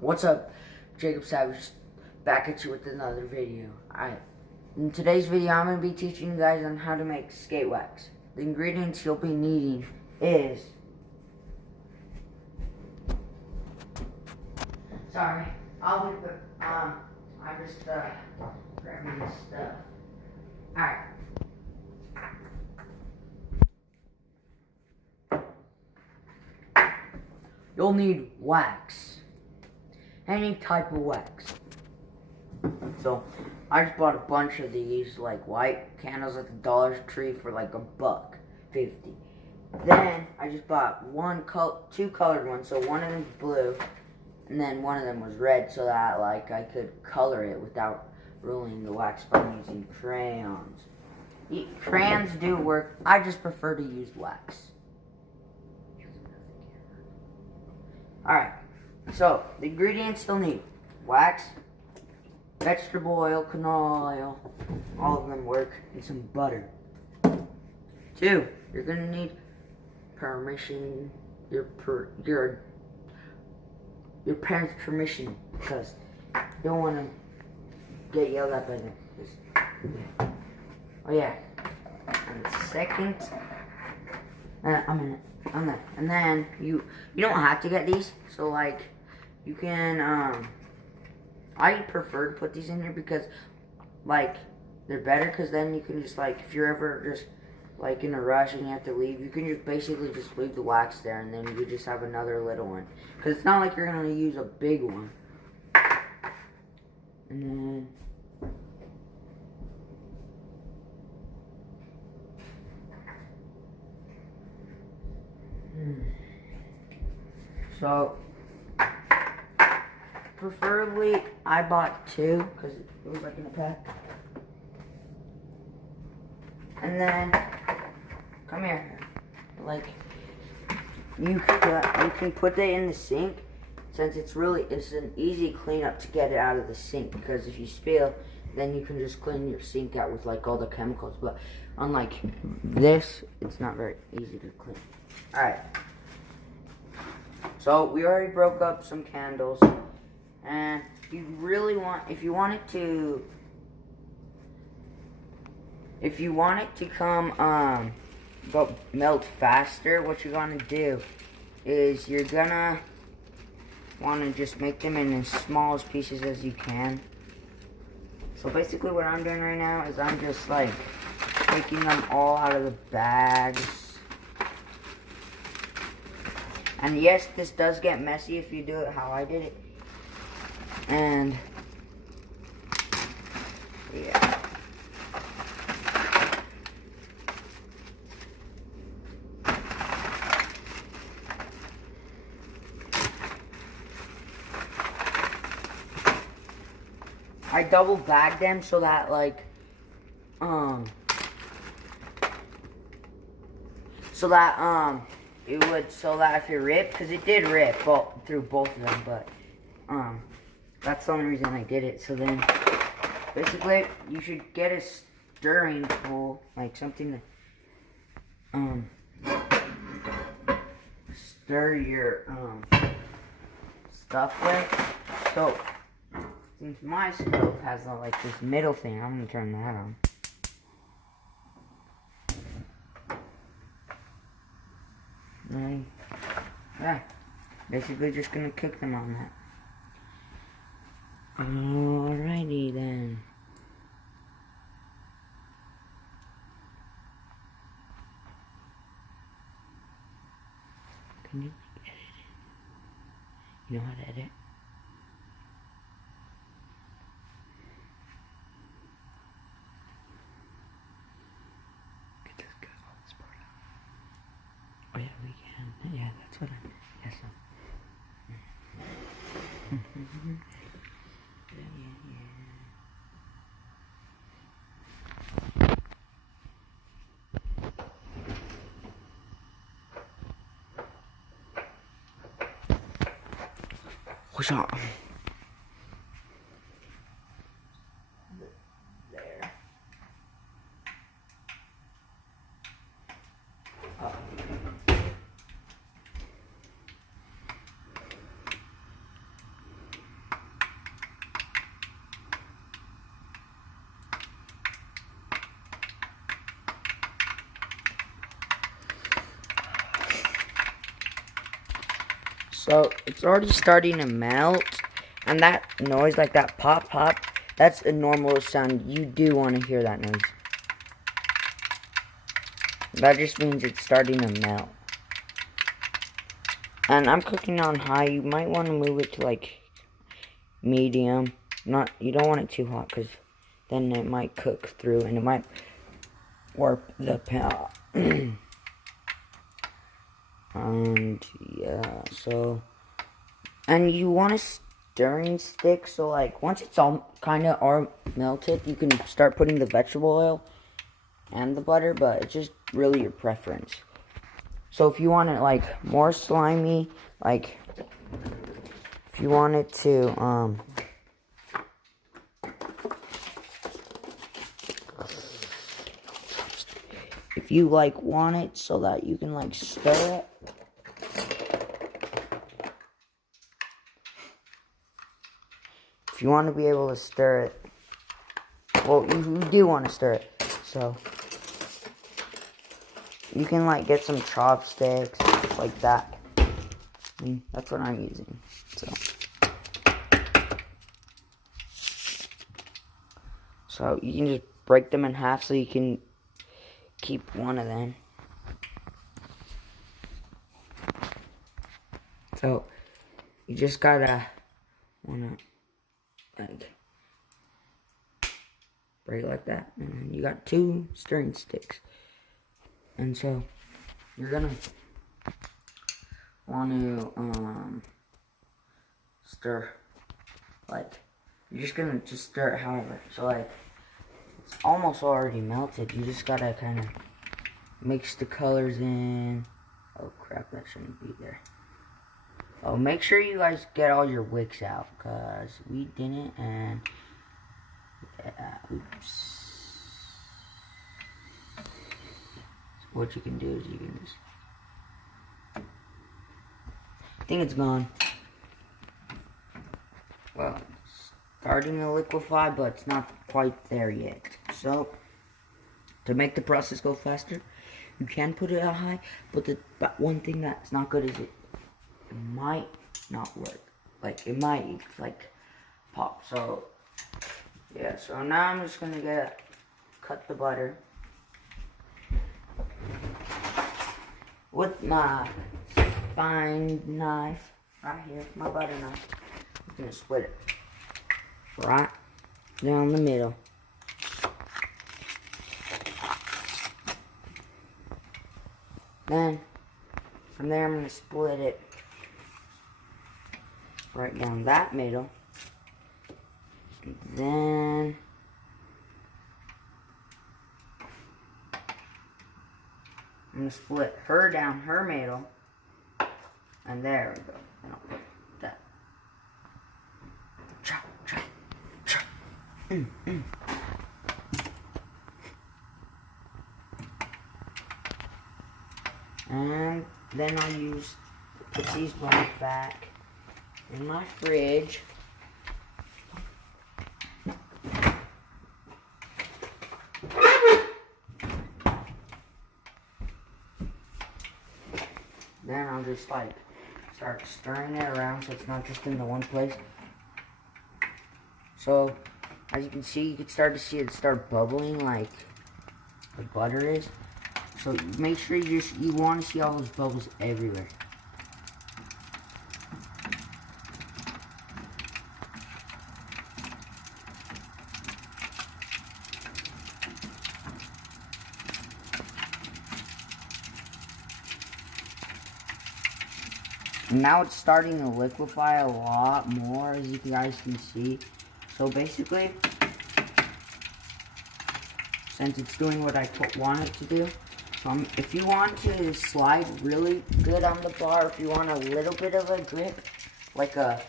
What's up, Jacob Savage, back at you with another video. Alright, in today's video I'm going to be teaching you guys on how to make skate wax. The ingredients you'll be needing is... Sorry, I'll be, I'm just, grabbing this stuff. Alright. You'll need wax. Any type of wax. So, I just bought a bunch of these, like, white candles at the Dollar Tree for like $1.50. Then, I just bought two colored ones. So, one of them's blue, and then one of them was red, so that, like, I could color it without ruining the wax by using crayons. Crayons do work. I just prefer to use wax. Alright, so the ingredients you'll need: wax, vegetable oil, canola oil, all of them work, and some butter. 2, you're gonna need permission, your parents' permission, because you don't want to get yelled at by them. Oh yeah, and the second, and then you don't have to get these, so like you can I prefer to put these in here because like they're better, because then you can just, like, if you're ever just like in a rush and you have to leave, you can just basically just leave the wax there, and then you just have another little one, because it's not like you're gonna use a big one. And then so, preferably, I bought 2, because it was like in a pack. And then, come here, like, you can put it in the sink, since it's an easy cleanup to get it out of the sink, because if you spill, then you can just clean your sink out with, like, all the chemicals. But unlike this, it's not very easy to clean. Alright. So, we already broke up some candles, and if you want it to come, melt faster, what you're gonna do is you're gonna want to just make them in as small pieces as you can. So basically what I'm doing right now is I'm just, like, taking them all out of the bags. And yes, this does get messy if you do it how I did it. And yeah. I double bagged them so that, like, so that if it ripped, because it did rip through both of them, but that's the only reason I did it. So then basically you should get a stirring bowl, like something to stir your stuff with. So since my stove has like this middle thing, I'm gonna turn that on. And yeah, basically just gonna cook them on that. Alrighty then. Can you edit it? You know how to edit? Oh yeah, we can. Yeah, that's what I... Yes, sir. What's up? There. So it's already starting to melt, and that noise, like that pop pop, that's a normal sound. You do want to hear that noise. That just means it's starting to melt. And I'm cooking on high. You might want to move it to like medium. You don't want it too hot, because then it might cook through and it might warp the pan. And yeah, so, and you want a stirring stick, so like once it's all kind of are melted, you can start putting the vegetable oil and the butter, but it's just really your preference. So if you want it like more slimy, like if you want it to if you like want it so that you can like stir it, if you want to be able to stir it, well, you do want to stir it, so you can like get some chopsticks like that. And that's what I'm using. So you can just break them in half so you can keep one of them. So you just gotta wanna like break it like that, and then you got 2 stirring sticks. And so you're gonna want to stir, like you're just gonna stir it however. So like it's almost already melted. You just gotta kind of mix the colors in. Oh crap, that shouldn't be there. Oh, make sure you guys get all your wicks out, cause we didn't, and yeah, oops. So what you can do is you can just, I think it's gone. Well, it's starting to liquefy, but it's not quite there yet. So to make the process go faster, you can put it on high, but one thing that's not good is it might not work. Like it might like pop. So yeah, so now I'm just gonna cut the butter with my fine knife right here, my butter knife. I'm gonna split it right down the middle. Then from there I'm gonna split it right down that middle. And then I'm gonna split her down her middle. And there we go. And I'll put that. Chop, chop, chop. And then I'll put these bones back in my fridge. Then I'll just like start stirring it around so it's not just in the one place. So as you can see, you can start to see it start bubbling like the butter is. So make sure you want to see all those bubbles everywhere. Now it's starting to liquefy a lot more, as you guys can see. So basically, since it's doing what I want it to do, if you want to slide really good on the bar, if you want a little bit of a grip, like a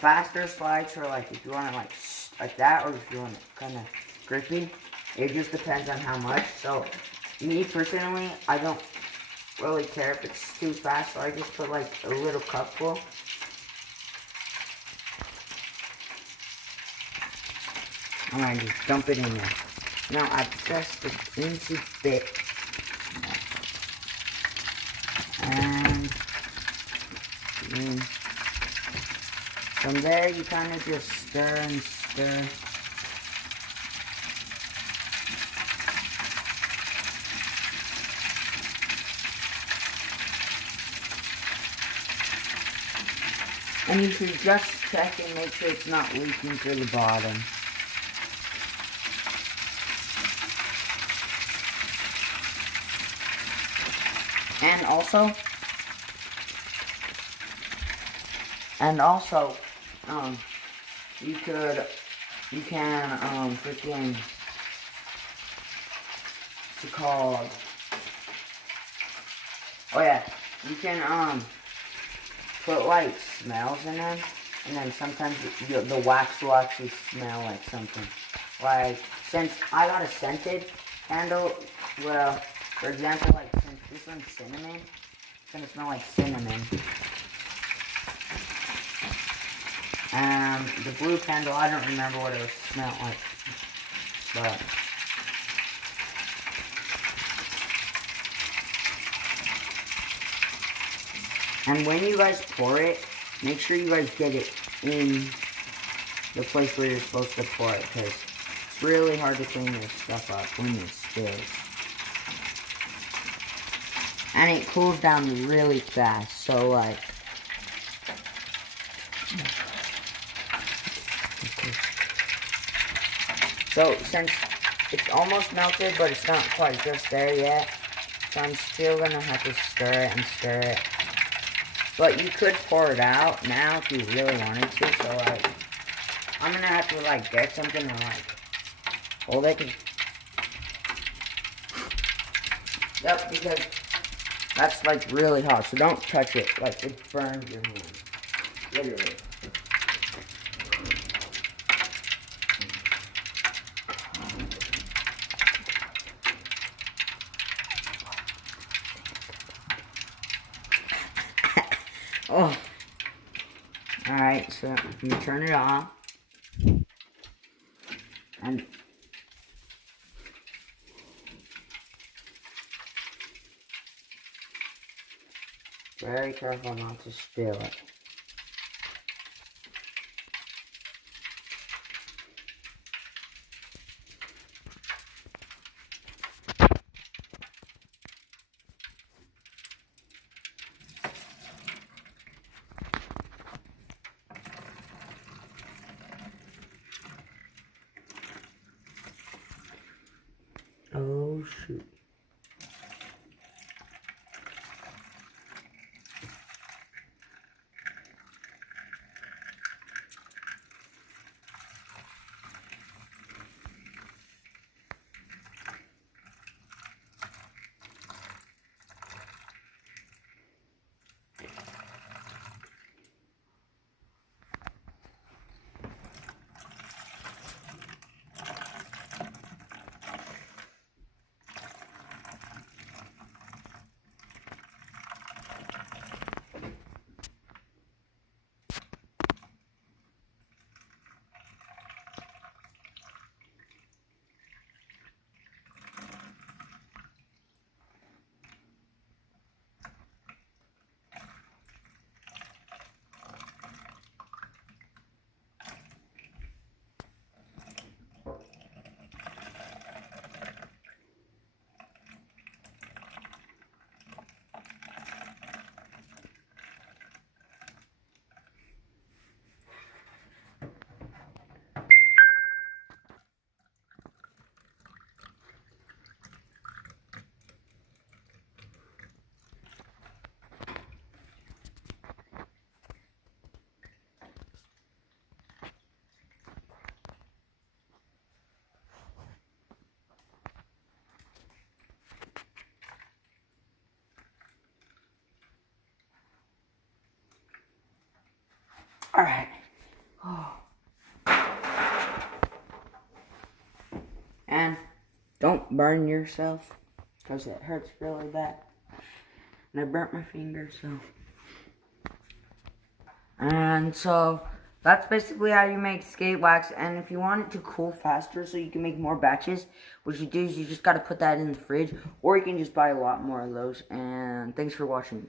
faster slide, or like if you want it like that, or if you want it kind of grippy, it just depends on how much. So me personally, I don't really care if it's too fast, so I just put like a little cupful. And I just dump it in there. Now I press the into bit. And From there, you kind of just stir and stir. And you should just check and make sure it's not leaking through the bottom. And also, you can, freaking, what's it called? Oh yeah, you can, put like smells in them, and then sometimes the wax will actually smell like something. Like, since I got a scented candle, well, for example, like since this one's cinnamon, it's gonna smell like cinnamon. The blue candle, I don't remember what it smelled like, but and when you guys pour it, make sure you guys get it in the place where you're supposed to pour it, because it's really hard to clean this stuff up when it spills. And it cools down really fast, so like, so since it's almost melted, but it's not quite just there yet, so I'm still gonna have to stir it and stir it. But you could pour it out now if you really wanted to, so like, I'm gonna have to like get something to like hold it. Yep, because that's like really hot, so don't touch it, like it burns your hand, literally. Oh. Alright, so you turn it off. And very careful not to spill it. Oh shoot. Alright. Oh. And don't burn yourself, because it hurts really bad. And I burnt my finger, so. And so, that's basically how you make skate wax. And if you want it to cool faster so you can make more batches, what you do is you just got to put that in the fridge. Or you can just buy a lot more of those. And thanks for watching.